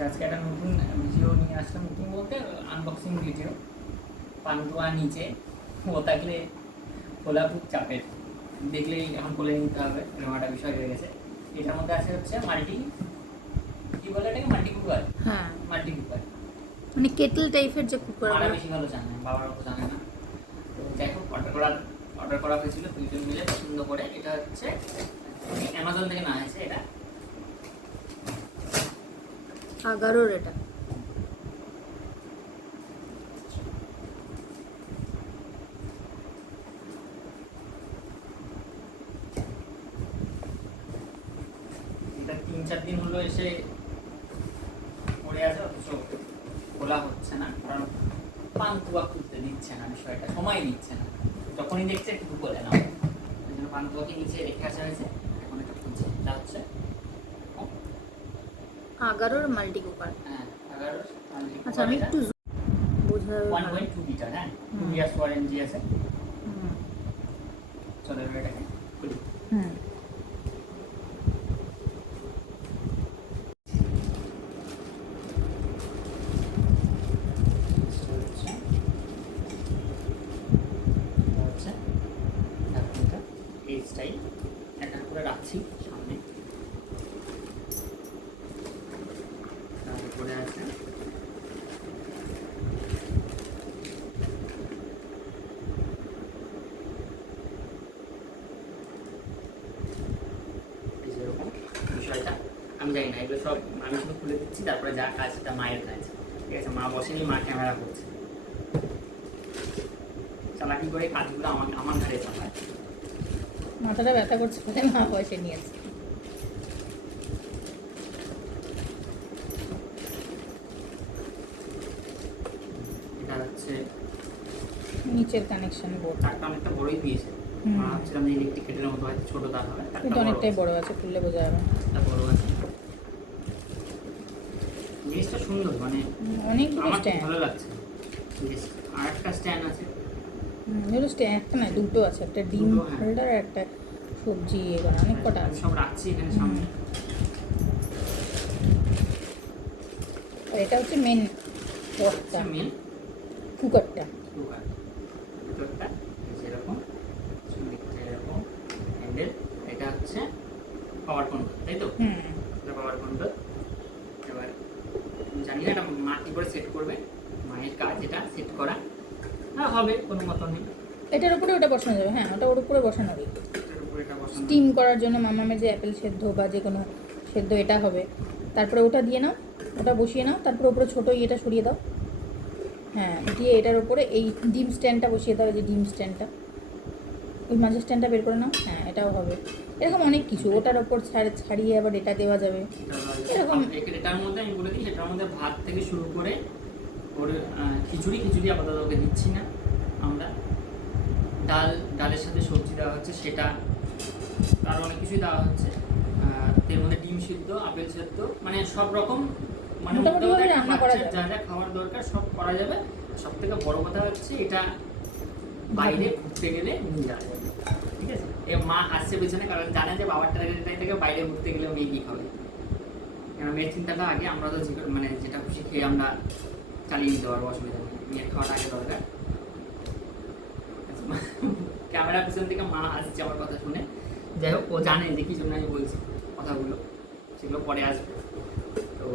আচ্ছা আজকে একটা নতুন ভিডিও নিয়ে আসলাম নতুন বলতে আনবক্সিং ভিডিও পান্তুয়া নিচে ও থাকলে খোলা খুব চাপের। দেখলেই এখন বলে নিতে হবে এরকম একটা বিষয় হয়ে গেছে। এটার মধ্যে আছে হচ্ছে মাল্টি কি বলে এটাকে? Multi cooker? হ্যাঁ। Multi cooker. মানে কেটল টাইপের যে কুকার মারা বেশি ভালো জানে বাবার অত জানে না। তো যাই হোক অর্ডার করা অর্ডার করা হয়েছিল দুইজন মিলে পছন্দ করে। এটা হচ্ছে অ্যামাজন থেকে না হয়েছে এটা। আগারোর এটা। তিন চার দিন হলো এসে পড়ে আছে, অথচ খোলা হচ্ছে না, কারণ পান্তুয়া খুলতে দিচ্ছে না, বিষয়টা সময় দিচ্ছে না। যখনই দেখছে একটু বলে না ওই পান্তুয়াকে নিচে রেখে আসা হয়েছে, এখন এটা খুলছে এটা আগারোর মাল্টি কুকার হ্যাঁ আচ্ছা আমি একটু বোঝা ওয়ান পয়েন্ট টু লিটার হ্যাঁ? টু। ইয়ার্স ওয়ারেন্টি আছে। হুম। চলো এটাকে হুম এটা হচ্ছে এটা হচ্ছে ঢাকনিটা এই স্টাইল একটা করে রাখছি সামনে তারপরে আছে এই যে এরকম বিষয়টা আমি জানি না এগুলো সব আমি শুধু খুলে দিচ্ছি তারপরে যা কাজ সেটা মায়ের কাজ। ঠিক আছে মা বসেনি মা ক্যামেরা করছে। চালাকি করে কাজগুলো আমার আমার ঘাড়ে চালায় মাথাটা ব্যথা করছে বলে মা পয়সা নিয়েছে। এটা হচ্ছে নিচের কানেকশন বোর্ড। তারটা অনেকটা বড়ই দিয়েছে হুম। মা ভাবছিলাম যে ইলেকট্রিক কেটেলের মতো হয়তো ছোটো তার হবে বড় অনেকটাই। বড় আছে খুললে বোঝা যাবে। তারটা বড় আছে। জিনিসটা সুন্দর মানে অনেকগুলো স্ট্যান্ড ভালো লাগছে। জিনিস আর একটা স্ট্যান্ড আছে। এগুলো স্ট্যান্ড একটা না দুটো আছে একটা ডিম হ্যাঁ। হোল্ডার আর একটা সবজি করা অনেক কটা আছে। সব রাখছি এখানে সামনে। এটা হচ্ছে মেন মেন কুকারটা কুকার ভিতরটা এই যে এরকম দিকটা এরকম হ্যান্ডেল এটা হচ্ছে পাওয়ার কন্ট্রোল তাই তো হুম এটা পাওয়ার কন্ট্রোল এবার আমি জানি না এটা মা কী করে সেট করবে। মায়ের কাজ এটা সেট করা। হ্যাঁ হবে কোনো মতো নেই। এটার উপরে ওটা বসানো যাবে হ্যাঁ ওটা ওর উপরে বসানো বসানো স্টিম করার জন্য মামামের যে অ্যাপেল সেদ্ধ বা যে কোনো সেদ্ধ এটা হবে। তারপরে ওটা দিয়ে নাও ওটা বসিয়ে নাও তারপরে ওপরে ছোটো ইয়েটা সরিয়ে দাও। হ্যাঁ দিয়ে এটার উপরে এই ডিম স্ট্যান্ডটা বসিয়ে দাও যে ডিম স্ট্যান্ডটা ওই মাঝের স্ট্যান্ডটা বের করে নাও হ্যাঁ এটাও হবে। এরকম অনেক কিছু ওটার ওপর ছাড়- ছাড়িয়ে আবার এটা দেওয়া যাবে। এরকম- এটার মধ্যে আমি বলে দিই এটার মধ্যে ভাত থেকে শুরু করে ওর খিচুড়ি খিচুড়ি আপাতত ওকে দিচ্ছি না আমরা। ডাল ডালের সাথে সবজি দেওয়া হচ্ছে সেটা আরও অনেক কিছুই দেওয়া হচ্ছে। এর মধ্যে ডিম সিদ্ধ আপেল সিদ্ধ মানে সব রকম মানে রান্না করা যাবে। যা যা খাওয়ার দরকার সব করা যাবে। সব থেকে বড় কথা হচ্ছে এটা বাইরে ঘুরতে গেলে নিয়ে যাওয়া যাবে। এ মা আসছে পেছনে কারণ জানে যে বাবার টাকা থেকে বাইরে ঘুরতে গেলে মেয়ে কি খাবে? কেন মেয়ের চিন্তাটা আগে আমরা তো মানে যেটা খুশি খেয়ে আমরা চালিয়ে নিতে পারব অসুবিধা নেই। মেয়ের খাওয়াটা আগে দরকার। ক্যামেরার পিছন থেকে মা আসছে আমার কথা শুনে। যাই হোক ও জানে যে কি জন্য আমি বলছি কথাগুলো। সেগুলো পরে আসবে। তো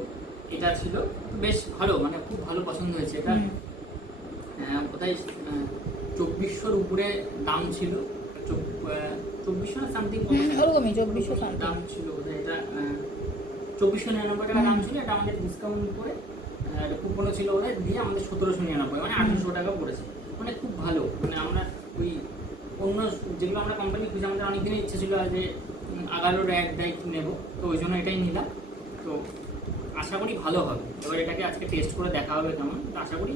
এটা ছিল। বেশ ভালো মানে খুব ভালো পছন্দ হয়েছে এটা। আহ, কোথায়? চব্বিশশোর উপরে দাম ছিল। চব্বিশশো না সামথিং ওরকমই চব্বিশশো দাম ছিল এটা চব্বিশশো নিরানব্বই টাকা দাম ছিল এটা আমাদের ডিসকাউন্ট করে কুপনও ছিল ওদের দিয়ে আমাদের সতেরোশো নিরানব্বই মানে আঠেরোশো টাকা পড়েছে। মানে খুব ভালো মানে আমরা ওই অন্য যেগুলো আমরা কোম্পানি খুঁজে আমাদের অনেক দিনের ইচ্ছে ছিল যে আগালো ডাইক নেব তো ওই জন্য এটাই নিলাম। তো আশা করি ভালো হবে। এবার এটাকে আজকে টেস্ট করে দেখা হবে কেমন। আশা করি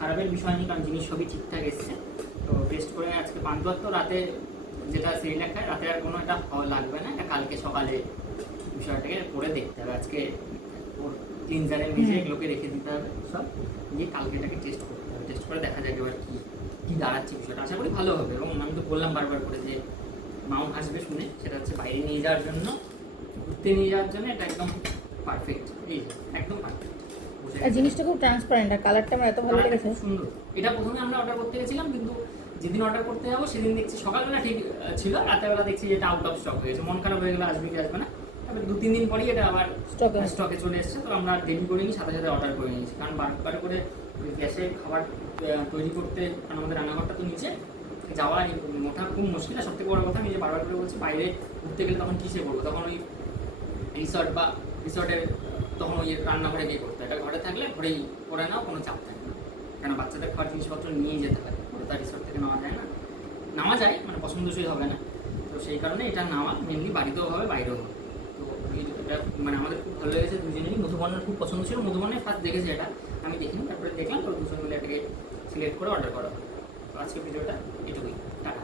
খারাপের বিষয় নেই কারণ জিনিস সবই ঠিকঠাক এসছে তো টেস্ট করে আজকে পান্তুয়ার তো রাতে যেটা সিরিয়াল খায় রাতে আর কোনো এটা লাগবে না। এটা কালকে সকালে বিষয়টাকে করে দেখতে হবে। আজকে ওর ক্লিনজারের নিচে এগুলোকে রেখে দিতে হবে সব। দিয়ে কালকে এটাকে টেস্ট করতে হবে। টেস্ট করে দেখা যাবে এবার কি কি দাঁড়াচ্ছে বিষয়টা। আশা করি ভালো হবে। এবং আমি তো বললাম বারবার করে যে মাও হাসবে শুনে। সেটা হচ্ছে বাইরে নিয়ে যাওয়ার জন্য ঘুরতে নিয়ে যাওয়ার জন্য এটা একদম পারফেক্ট এই একদম পারফেক্ট জিনিসটা খুব ট্রান্সপারেন্ট আর কালারটা আমার এত ভালো লেগেছে। সুন্দর। এটা প্রথমে আমরা অর্ডার করতে গেছিলাম কিন্তু যেদিন অর্ডার করতে যাব সেদিন দেখছি সকালবেলা ঠিক ছিল রাতেরবেলা দেখছি যে এটা আউট অফ স্টক হয়ে গেছে। মন খারাপ হয়ে গেলে আসবে কি আসবে না। তারপরে দু তিন দিন পরেই এটা আবার স্টকে স্টকে চলে এসেছে তো আমরা দেরি করে নিই সাথে সাথে অর্ডার করে নিয়েছি। কারণ বারবার করে ওই গ্যাসে খাবার তৈরি করতে কারণ আমাদের রান্নাঘরটা তো নিচে যাওয়া মোটা খুব মুশকিল। আর সবথেকে বড় কথা আমি যে বারবার করে বলছি বাইরে ঘুরতে গেলে তখন কিসে করব? তখন ওই রিসর্ট বা রিসর্টের তখন ওই রান্নাঘরে গিয়ে করতে হয়। এটা ঘরে থাকলে ঘরেই করে নাও কোনো চাপ থাকে না। কেন? বাচ্চাদের খাওয়ার জিনিসপত্র নিয়ে যেতে হয়। ওটা তো রিসর্ট থেকে নেওয়া যায় না। নেওয়া যায় মানে পছন্দসই হবে না। তো সেই কারণে এটা নেওয়া মেনলি বাড়িতেও হবে, বাইরেও হবে। তো এটা মানে আমাদের খুব ভালো লেগেছে দুজনেরই। মধুবনের খুব পছন্দ ছিল, মধুবনের ফার্স্ট দেখেছি এটা। আমি দেখিনি, তারপরে দেখলাম, তো দুজন মিলে এটাকে সিলেক্ট করে অর্ডার করা। আজকে ভিডিওটা এটুকুই। টাটা।